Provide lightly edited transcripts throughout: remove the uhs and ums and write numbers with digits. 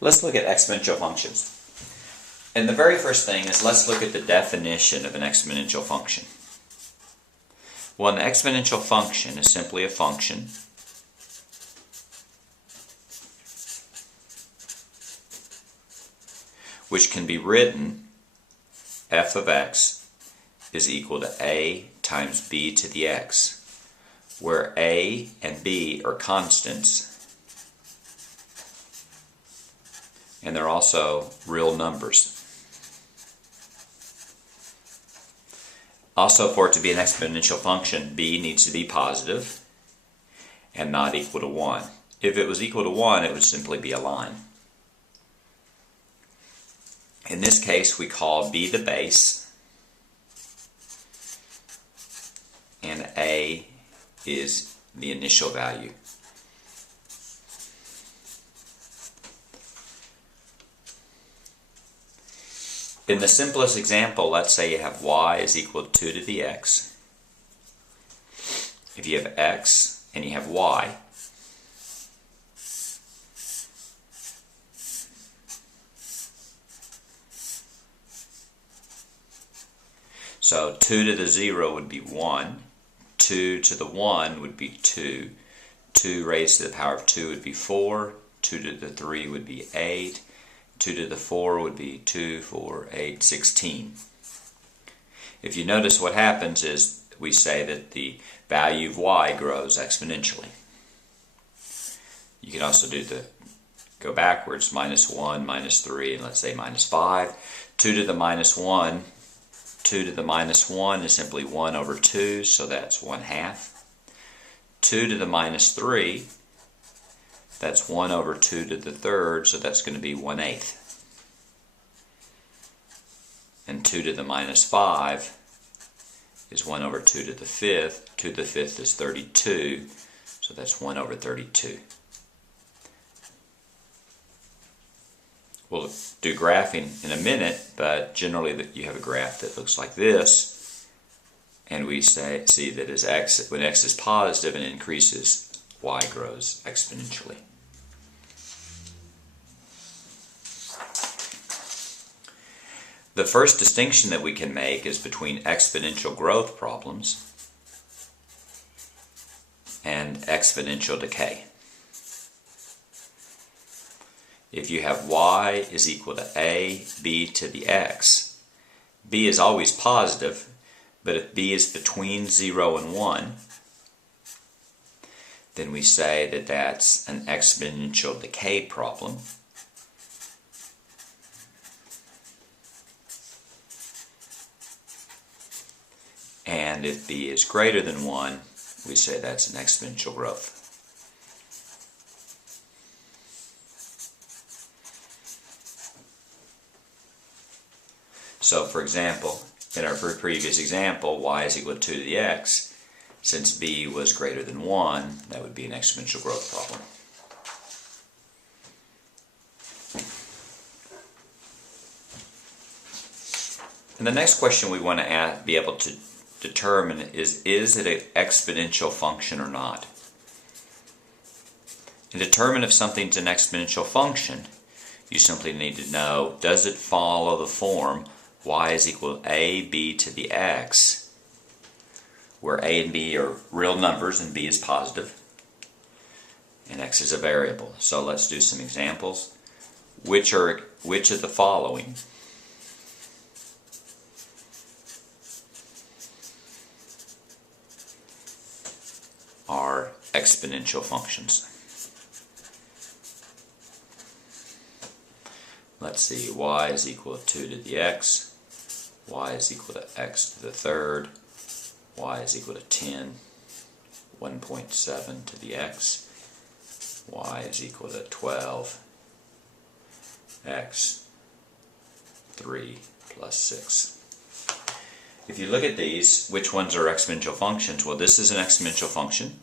Let's look at exponential functions. And the very first thing is let's look at the definition of an exponential function. Well, an exponential function is simply a function which can be written f of x is equal to a times b to the x, where a and b are constants, and they're also real numbers. Also, for it to be an exponential function, b needs to be positive and not equal to 1. If it was equal to 1, it would simply be a line. In this case, we call b the base, and a is the initial value. In the simplest example, let's say you have y is equal to 2 to the x. If you have x and you have y, so 2 to the 0 would be 1, 2 to the 1 would be 2, 2 raised to the power of 2 would be 4, 2 to the 3 would be 8, 2 to the 4 would be 2, 4, 8, 16. If you notice, what happens is we say that the value of y grows exponentially. You can also go backwards, minus 1, minus 3, and let's say minus 5. 2 to the minus 1, 2 to the minus 1 is simply 1 over 2, so that's 1/2. 2 to the minus 3, that's 1 over 2 to the third, so that's going to be 1/8. And 2 to the minus 5 is 1 over 2 to the fifth. 2 to the fifth is 32, so that's 1 over 32. We'll do graphing in a minute, but generally you have a graph that looks like this, and we see that when x is positive and increases, y grows exponentially. The first distinction that we can make is between exponential growth problems and exponential decay. If you have y is equal to a b to the x, b is always positive, but if b is between 0 and 1, then we say that that's an exponential decay problem. And if b is greater than 1, we say that's an exponential growth. So, for example, in our previous example, y is equal to 2 to the x. Since b was greater than 1, that would be an exponential growth problem. And the next question we want to be able to determine is it an exponential function or not? To determine if something's an exponential function, you simply need to know, does it follow the form y is equal to ab to the x, where a and b are real numbers and b is positive, and x is a variable. So let's do some examples. Which of the following are exponential functions? Let's see, y is equal to 2 to the x, y is equal to x to the third, y is equal to 10, 1.7 to the x, y is equal to 12, x, 3 plus 6. If you look at these, which ones are exponential functions? Well, this is an exponential function,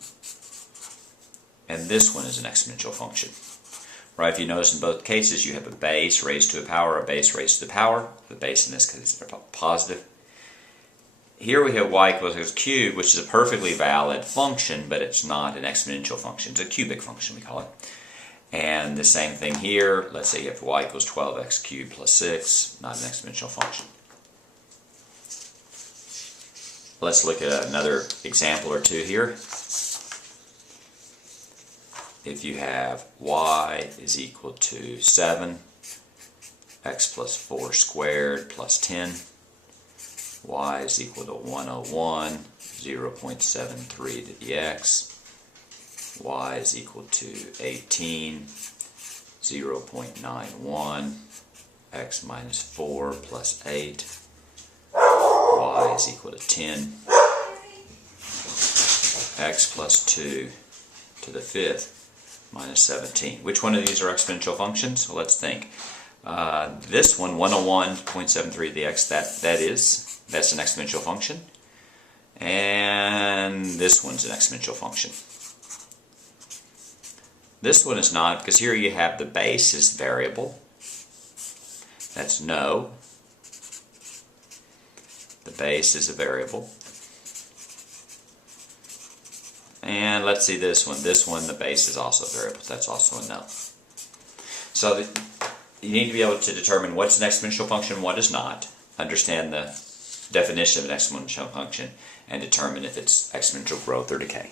and this one is an exponential function. Right, if you notice in both cases you have a base raised to a power, a base raised to the power. The base in this case is positive. Here we have y equals x cubed, which is a perfectly valid function, but it's not an exponential function. It's a cubic function, we call it. And the same thing here. Let's say you have y equals 12x cubed plus 6, not an exponential function. Let's look at another example or two here. If you have y is equal to 7, x plus 4 squared plus 10, y is equal to 101, 0.73 to the x, y is equal to 18, 0.91, x minus 4 plus 8, y is equal to 10, x plus 2 to the 5th minus 17. Which one of these are exponential functions? Well, let's think. This one, 101.73 to the x, that's an exponential function. And this one's an exponential function. This one is not, because here you have the base is variable. That's no. The base is a variable. And let's see this one. This one, the base is also a variable. That's also a no. So you need to be able to determine what's an exponential function, what is not, understand the definition of an exponential function, and determine if it's exponential growth or decay.